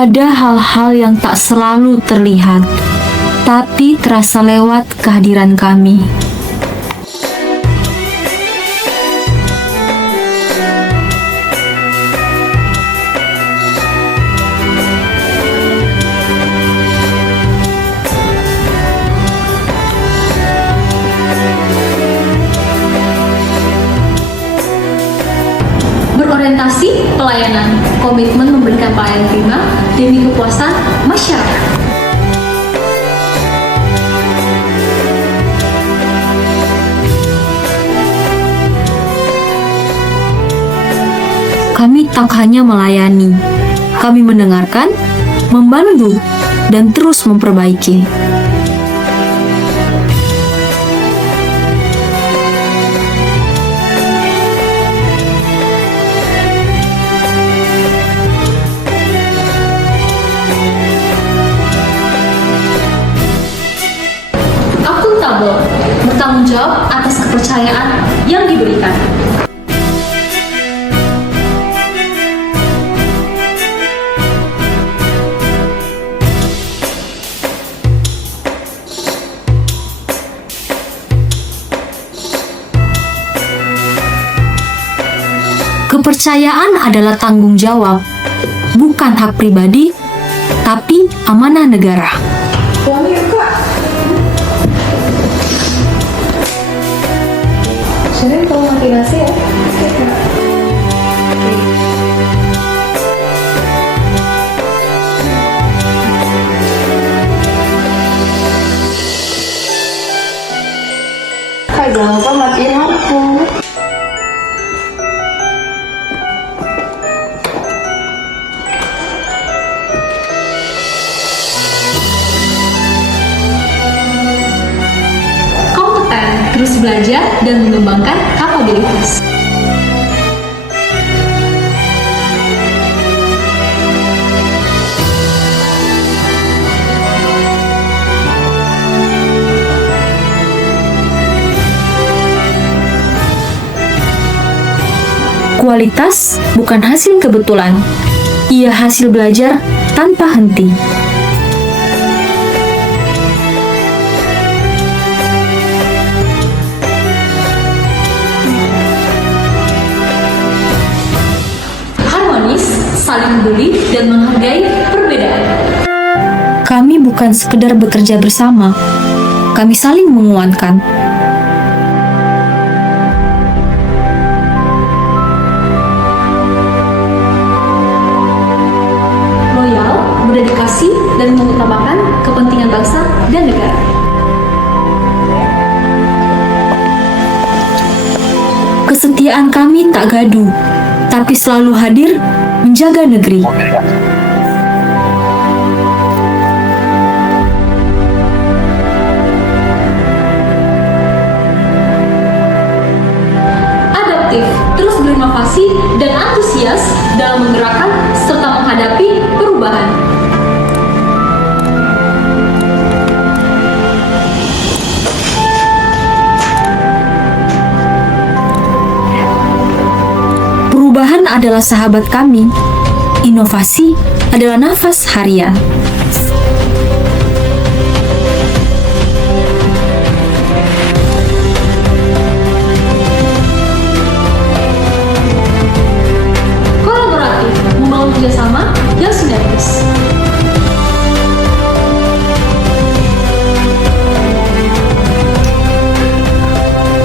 Ada hal-hal yang tak selalu terlihat, tapi terasa lewat kehadiran kami. Berorientasi pelayanan, komitmen memberikan pelayanan prima demi kepuasan masyarakat. Kami tak hanya melayani, kami mendengarkan, membantu, dan terus memperbaiki. Akuntabel, bertanggung jawab atas kepercayaan yang diberikan. Kepercayaan adalah tanggung jawab, bukan hak pribadi, tapi amanah negara. Senin kalau mati nasi ya. Kak, jangan lupa matiin lampu. Kompeten, terus belajar dan mengembangkan kapabilitas. Kualitas bukan hasil kebetulan, ia hasil belajar tanpa henti. Harmonis, saling peduli, dan menghargai perbedaan. Kami bukan sekedar bekerja bersama, kami saling menguatkan. Loyal, berdedikasi, dan mengutamakan kepentingan bangsa dan negara. Kesetiaan kami tak gaduh, tapi selalu hadir menjaga negeri. Adaptif, terus berinovasi dan antusias dalam menggerakkan serta menghadapi perubahan. Perubahan adalah sahabat kami. Inovasi adalah nafas harian. Kolaboratif, membangun kerjasama yang sinergis.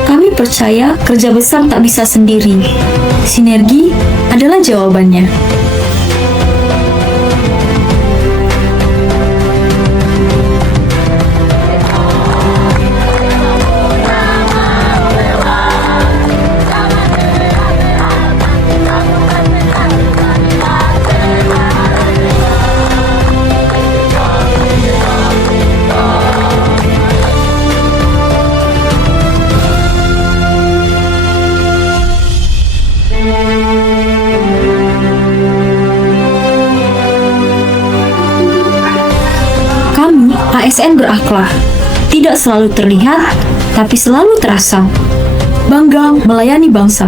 Kami percaya kerja besar tak bisa sendiri. Sinergi adalah jawabannya. ASN berakhlak, tidak selalu terlihat, tapi selalu terasa. Bangga melayani bangsa.